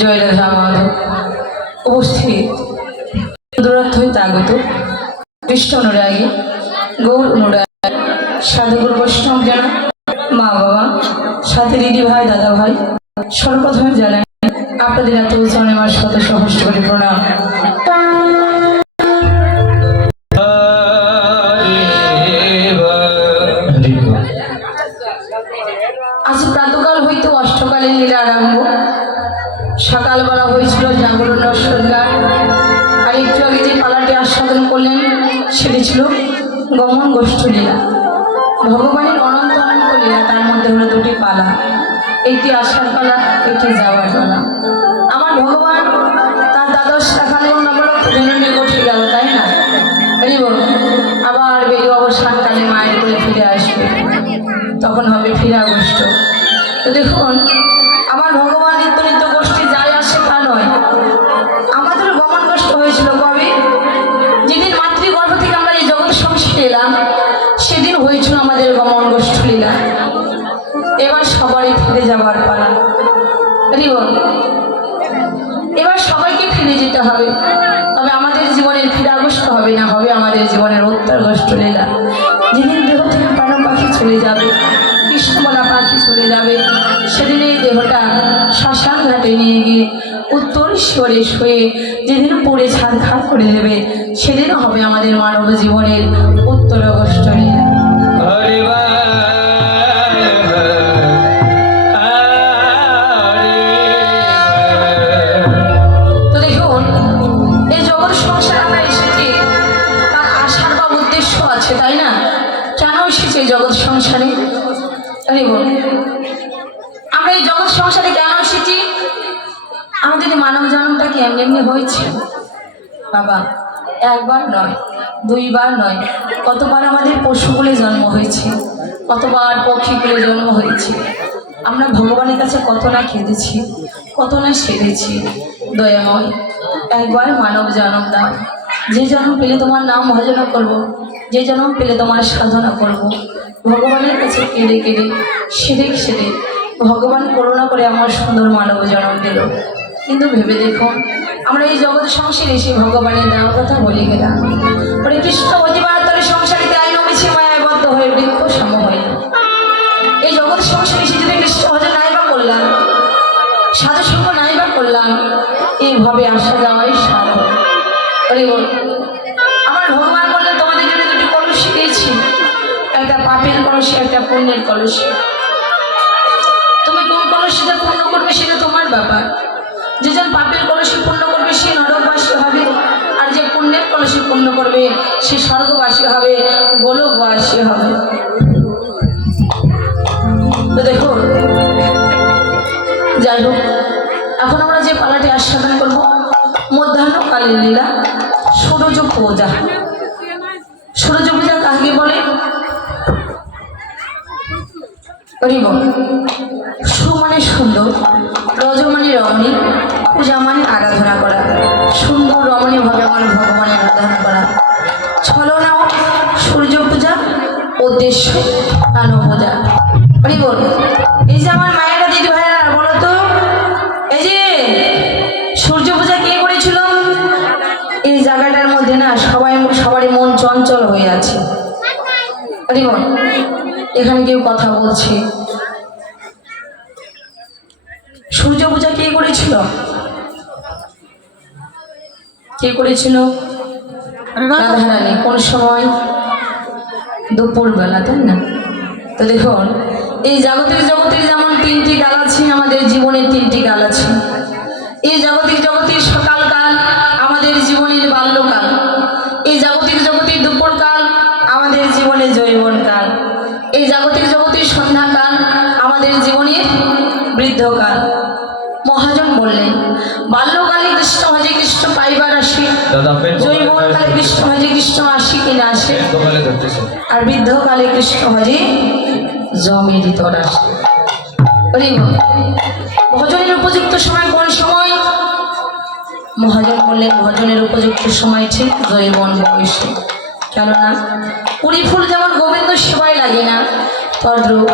জয় রাধা মাধব উপস্থিত দূরান্ত হইতে আগত কৃষ্ণ অনুরাগী গৌর অনুরাগী সাধুগুরু বৈষ্ণব জানা মা বাবা সাথে দিদি ভাই দাদা ভাই সর্বপ্রথমে জানাই আপনাদের এত উচ্চারণে আমার শত সহস্র করে প্রণাম। আজ প্রাতকাল হইতে অষ্টকালীন লীলা আরম্ভ। সকালবেলা হয়েছিল জাগরণ সরকার, আর একটু আগে যে পালাটি আস্বাদন করলেন সেটি ছিল গমন গোষ্ঠ লীলা। ভগবানের অনন্ত অনন্ত লীলা, তার মধ্যে হলো দুটি পালা, একটি আসার পালা, একটি যাওয়ার পালা। আমার ভগবান তার দ্বাদশ শাখানুর নবলক জননী উঠে গেল, তাই না? আবার বেরিয়ে অবসানকালে মায়ের করে ফিরে আসবে, তখন হবে ফিরা গোষ্ঠ। তো দেখুন, আমার ভগবান নিত্য নিত্য গোষ্ঠী যাই আসে তা নয়, আমাদের গমন গোষ্ঠ হয়েছিল কবে? যেদিন মাতৃগর্ভ থেকে আমরা এই জগৎ সংসারে এলাম, সেদিন হয়েছিল আমাদের গমন গোষ্ঠ লীলা। এবার সবারই ফিরে যাবার পালা। এবার সবাইকে ফিরে যেতে হবে, তবে আমাদের জীবনের ফিরা গোষ্ঠ হবে না, হবে আমাদের জীবনের উত্তর গোষ্ঠ লীলা। যেদিন দেহ থেকে প্রাণ পাখি চলে যাবে, কৃষ্ণবলা পাখি চলে যাবে, সেদিন এই দেহটা শ্মশান ঘাটে নিয়ে গিয়ে উত্তরেশ্বরে শুয়ে যেদিন পড়ে ছাড়খাড় করে দেবে, সেদিন হবে আমাদের মানব জীবনের উত্তর গোষ্ঠ লীলা। তো দেখুন, এই জগৎ সংসার আমরা এসেছি, তার আশার বা উদ্দেশ্য আছে, তাই না? কেন এসেছি এই জগৎ সংসারে? আমরা এই জগৎ সংসারে কেন এসেছি? আমাদের মানব জন্মটা কি এমনি এমনি হয়েছে বাবা? একবার নয়, দুইবার নয়, কতবার আমাদের পশুকুলে জন্ম হয়েছে, কতবার পক্ষীকুলে জন্ম হয়েছে। আমরা ভগবানের কাছে কত না কেঁদেছি, কত না সেধেছি। দয়াময়, একবার মানব জন্ম দাও, যে জন্ম পেলে তোমার নাম ভজনা করব, যে জন্ম পেলে তোমার সাধনা করব। ভগবানের কাছে কেঁদে কেঁদে সেদে সেদে ভগবান করুণা করে আমার সুন্দর মানব জন্ম দিল। কিন্তু ভেবে দেখুন, আমরা এই জগৎ সংসারে এসে ভগবানের নাম কথা বলে গেলাম। ওরে কৃষ্ণ অজিবার তরে সংসারিতে আইন মিছে মায়াবদ্ধ হয়ে বৃক্ষ সম হয়ে এই জগৎ সংসারে এসে যদি কৃষ্ণ ভজন নাই বা করলাম, সাধু সঙ্গ নাই বা করলাম, এইভাবে আসা যাওয়াই সাধু। আমার ভগবান বললেন, তোমাদের জন্য দুটি কলসি দিয়েছি, একটা পাপের কলসি, একটা পুণ্যের কলসি। তুমি কোন কলসিটা পূর্ণ করবে সেটা তোমার ব্যাপার। যে যেন পাপের কলসি পূর্ণ করবে সে নরকবাসী হবে, আর যে পুণ্যের কলসি পূর্ণ করবে সে স্বর্গবাসী হবে, গোলকবাসী হবে। তো দেখো, যাই হোক, এখন আমরা যে পালাটি আস্বাদন করবো মধ্যাহ্নকালীন লীলা সূর্য পূজা। সূর্য পূজা কাকে বলে? সু মানে সুন্দর, রজ মানে রমণী, পূজা মানে আরাধনা করা। সুন্দর রমণী ভগবানের আরাধনা করা। ছলনা সূর্য পূজা, উদ্দেশ্য কানো পূজা। এই যে আমার মায়েরা দিদি ভাইরা বলো তো, এই যে সূর্য পূজা কে করেছিল? এই জায়গাটার মধ্যে না সবারই মন চঞ্চল হয়ে আছে। এখানে কেউ কথা বলছে। সূর্য পূজা কে করেছিল? কে করেছিল? রাধারানী। কোন সময়? দুপুর বেলা, তাই না? তো দেখুন, এই জাগতিক জগতের যেমন তিনটি কাল আছে, আমাদের জীবনের তিনটি কাল আছে। এই জাগতিক জগতের সকালকাল আমাদের জীবনের বাল্যকাল, এই জাগতিক জগতের দুপুরকাল আমাদের জীবনের যৌবনকাল, এই জাগতিক জগতের সন্ধ্যাকাল আমাদের জীবনের বৃদ্ধকাল। মহাজন বললেন, বাল্যকালে কৃষ্ণ ভজে কৃষ্ণ পাইবার আসে, যৌবনকালে কৃষ্ণ ভজে কৃষ্ণ আসি কিনা আসে, আর বৃদ্ধকালে কৃষ্ণ ভজে জমেরই তর আসে। ভজনের উপযুক্ত সময় কোন সময়? মহাজন বললেন, ভজনের উপযুক্ত সময় ঠিক যৌবন বয়সে। কেননা কুড়ি ফুল যেমন গোবিন্দ সেবায় লাগে না, তদ্রূপ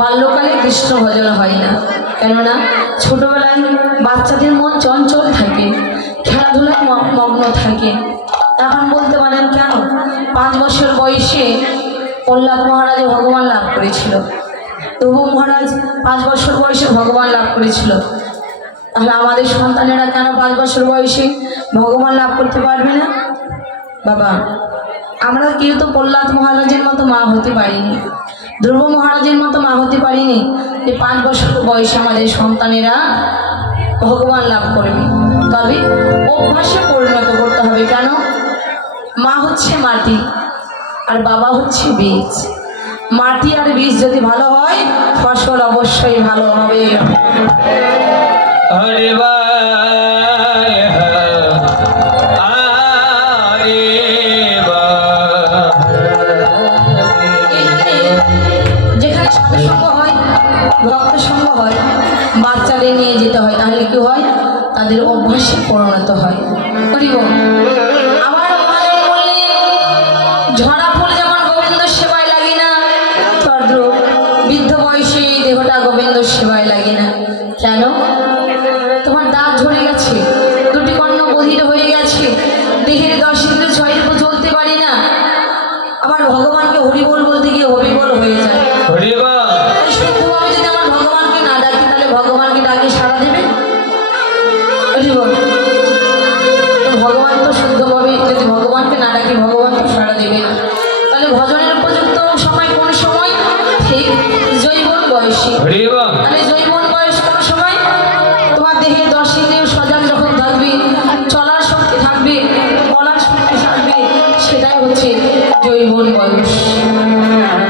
বাল্যকালে কৃষ্ণ ভজন হয় না, কেননা ছোটবেলায় বাচ্চাদের মন চঞ্চল থাকে, খেলাধুলায় মগ্ন থাকে। এখন বলতে পারেন কেন 5 বছর বয়সে প্রহ্লাদ মহারাজ ভগবান লাভ করেছিল, ধ্রুব মহারাজ 5 বছর বয়সে ভগবান লাভ করেছিল, তাহলে আমাদের সন্তানেরা কেন 5 বছর বয়সে ভগবান লাভ করতে পারবে না? বাবা, আমরা কেউ তো প্রহ্লাদ মহারাজের মতো মা হতে পারিনি, ধ্রুব মহারাজের মতো মা হতে পারিনি যে 5 বছর বয়সে আমাদের সন্তানেরা ভগবান লাভ করবে। তবে অভ্যাসে পরিণত করতে হবে। কেন? মা হচ্ছে মাটি আর বাবা হচ্ছে বীজ। মাটি আর বীজ যদি ভালো হয় ফসল অবশ্যই ভালো হবে। যেখানে সাধুসঙ্গ হয়, ভক্ত সঙ্গ হয়, বাচ্চাদের নিয়ে যেতে হয়, তাহলে কি হয়? তাদের অভ্যাসে পরিণত হয়। আবার ঝরা ফুল যেমন গোবিন্দ সেবায় লাগে না, তদ্রূপ বৃদ্ধ বয়সে এই দেহটা গোবিন্দ সেবায় লাগে না। কেন? তোমার দাঁত ঝরে গেছে, দুটি কর্ণ বধির হয়ে গেছে, দেহের 10 ইন্দ্রিয় 6 রূপে চলতে পারি না, আবার ভগবানকে হরিবোল বলতে গিয়ে হরিবোল হয়ে যায়। শুদ্ধভাবে যদি আমার ভগবানকে না ডাকি, তাহলে ভগবানকে ডাকে সাড়া দেবে? ভগবান তো শুদ্ধভাবে যদি ভগবানকে না ডাকি, ভগবান তো সাড়া দেবে না। তাহলে ভজনের উপযুক্ত সময় কোন সময়? ঠিক জৈবন বয়সে। তাহলে জৈবন বয়স কোন সময়? তোমার দেহে 10 ইন্দ্রিয় সজাগ যখন থাকবে, চলার শক্তি থাকবে, বলার শক্তি থাকবে, সেটাই হচ্ছে জৈবন বয়স।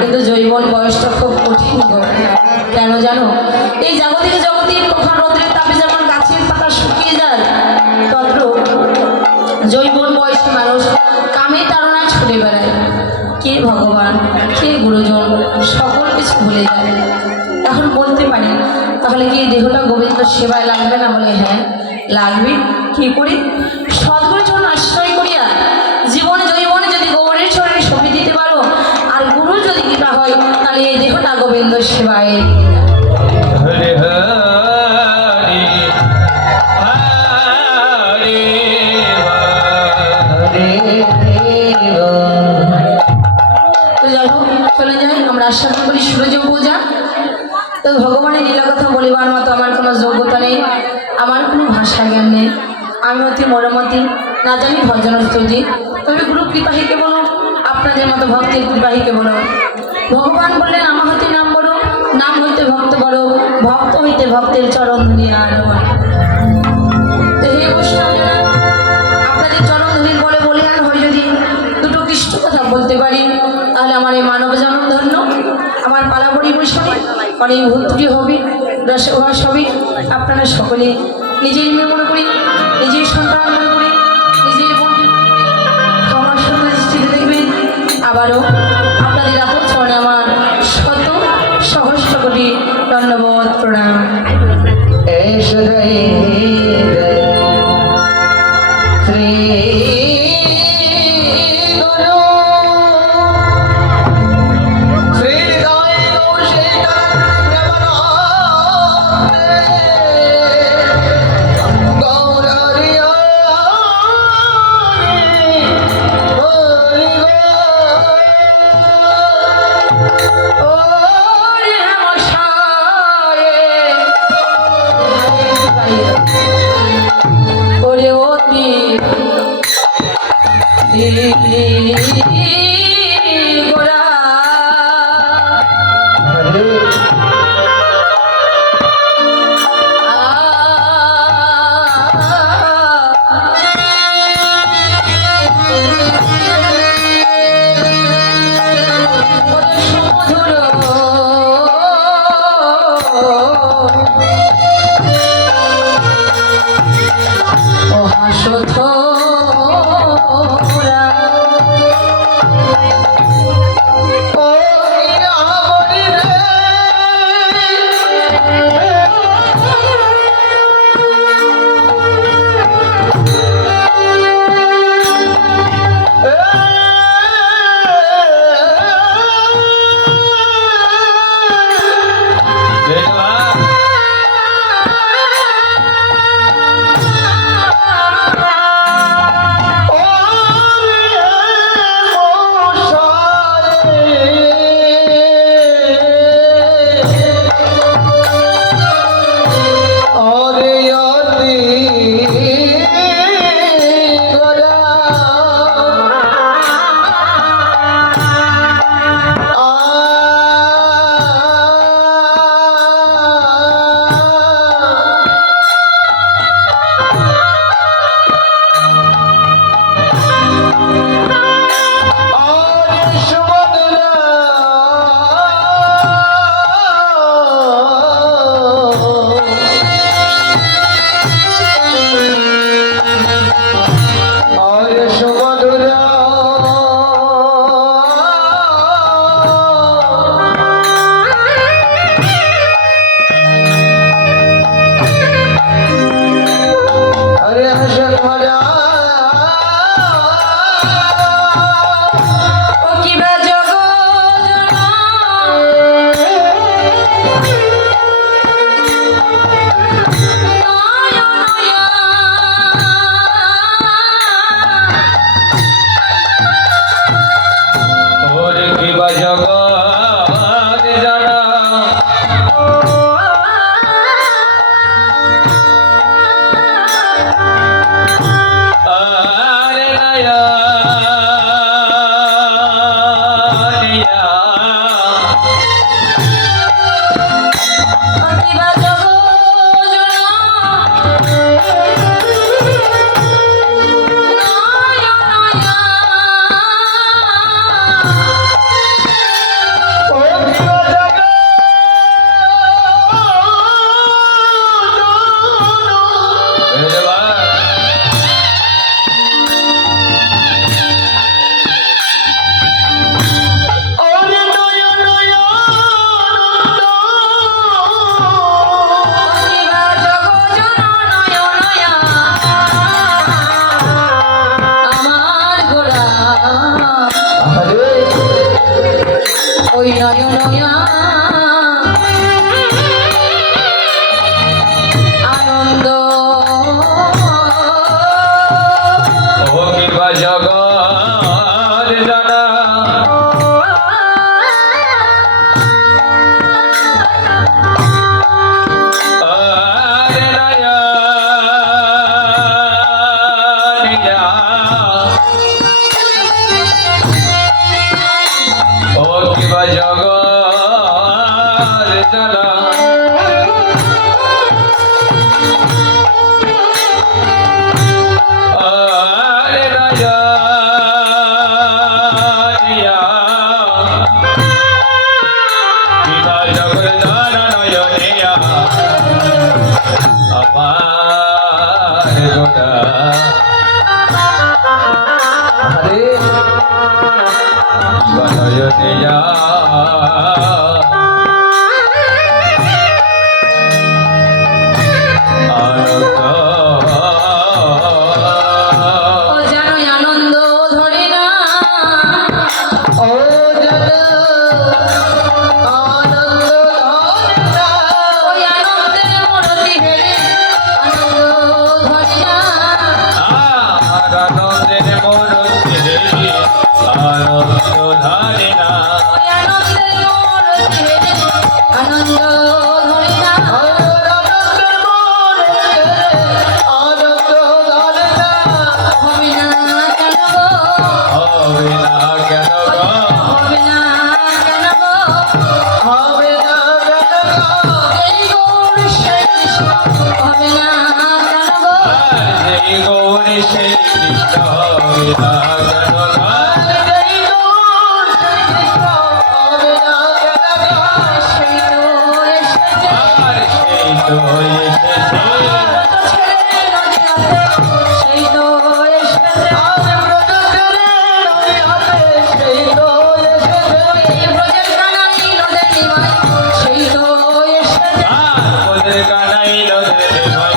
কিন্তু জৈবন বয়সটা খুব কঠিন। কেন জানো? এই জাগতিক জগতে প্রখর রোদের তাপে যেমন গাছের পাতা শুকিয়ে যায়, তদ্রূপ জৈবন বয়সী মানুষ কামে তাড়নায় ছুটে বেড়ায়। কে ভগবান, কে গুরুজন, সকল কিছু ভুলে যায়। এখন বলতে পারি, তাহলে কি দেহটা গোবিন্দ সেবায় লাগবে না? বলে হ্যাঁ লাগবে। কি করি? সদ্গুরুজন আশ্রয় করিয়া জীবনে জৈবনে যদি গৌরের শরীরে সঁপে দিতে পারো, আর গুরু যদি কৃপা হয়, তাহলে এই দেহটা গোবিন্দ সেবায়। চলে যাই, আমরা আশা করি সূর্য পূজা। তো ভগবানের লীলা কথা বলিবার মতো আমার কোনো যোগ্যতা নেই, আমার কোনো ভাষা জ্ঞান নেই, আমি অতি মরমতি, না জানি ভজন স্তুতি। তবে গুরু কৃপাহীকে বলো, আপনাদের মতো ভক্তের কৃপাহীকে বলো। ভগবান বললেন আমার হইতে নাম বলো, নাম হইতে ভক্ত বলো, ভক্ত হইতে ভক্তের চরণ ধরি আর। তো হে বৈষ্ণবরা, আপনাদের চরণ ধরির বলে বলে আর হয় যদি দুটো কৃষ্ণ কথা বলতে পারি, তাহলে আমার এই মানব জন্ম ধন্য, আমার পালাবড়ি বৈষ্ণবী অনেক ভক্তি হবে, রসভাস হবে। আপনারা সকলে নিজের মেয়ে মনে করি, নিজের সন্তান মনে করি, নিজের বোন ক্ষমার সঙ্গে দৃষ্টিতে দেখবেন। আবারও আপনাদের আপন চরণে আমার শত সহস্র কোটি ধন্যবাদ, প্রণাম। আনন্দ ও কিবা জগৎ জানা আরে নয়নিয়া ও কিবা জগৎ জানা আরে নয়নিয়া কিবা জগৎ জানা নয়নিয়া আমার গোটা হরে নয়নিয়া ও জানোই আনন্দ ধরে না ও আনন্দ ওই আনন্দের মরতি হেরে আনন্দ ধরে না আনন্দের মরতে আনন্দ ধারে না ওই আনন্দের মরতি হেরে আনন্দ ধরে না হবে না কেন গো হবে না কেন গো হবে না কেন গো হবে না কেন গো এই গৌর শ্রীকৃষ্ণ হবে না কেন গো জয় গৌরী শ্রী কৃষ্ণ হবে না কেন গো সেই তো এসেছে আর সেই তো এসেছে সেই তো এসেছে এই ব্রজের কানাই নদের নিমাই সেই তো এসেছে ওদের কানাই নদের ভাই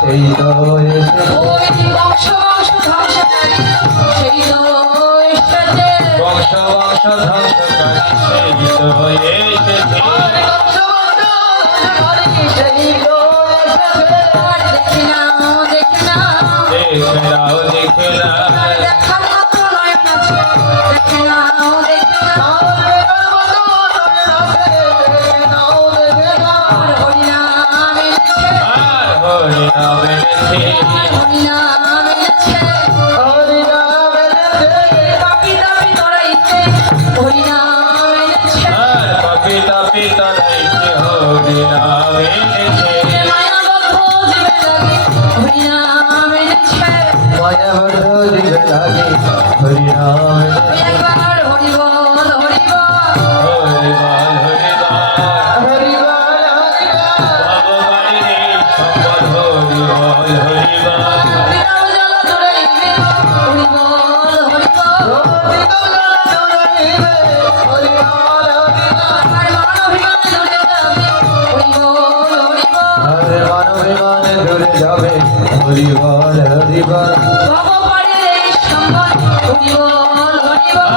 সেই তো এসেছে ওই বংশ বংশ ধ্বংসকারী সেই তো এসেছে বংশ বংশ ধ্বংসকারী সেই তো এসেছে আর দেখি না দেখি না দেখলাও দেখলা আর দেখার মতো নয়ন আছে দেখি না দেখি না আর হরিনাম এনেছে আর হরিনাম এনেছে হরিনাম এনেছে পাপি তাপি তরাইতে হরিনাম এনেছে আর কবিতা পিতা নাইতে হরিনাম এনেছে মায়াবদ্ধ জীবের লাগি হরিনাম এনেছে ওই একবার হরিবল হরিবল ভগবানের সম্পদ হরিবল বিরাম জল জড়াইবে হরিবল হরিবল আমার মান অভিমান ধরে যাবে হরিবল হরিবল ভগবানের এই সম্মান হরিবল হরিবল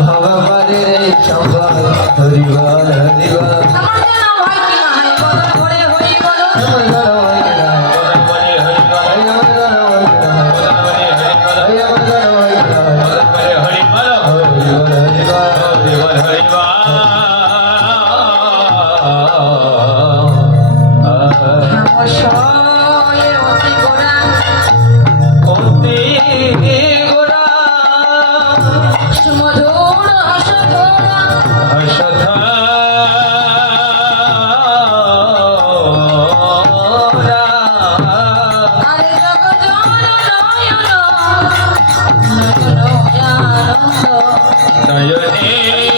ভগবানের সম্পদ হরিবল হরিবল আমাদের নাম হয় কি না হয় বল করে হরিবল নমস্বয়ে অতি গোড়া সুমধুর হসধরা আরে জগৎ নয়ন নয়ন আনন্দ নয়নে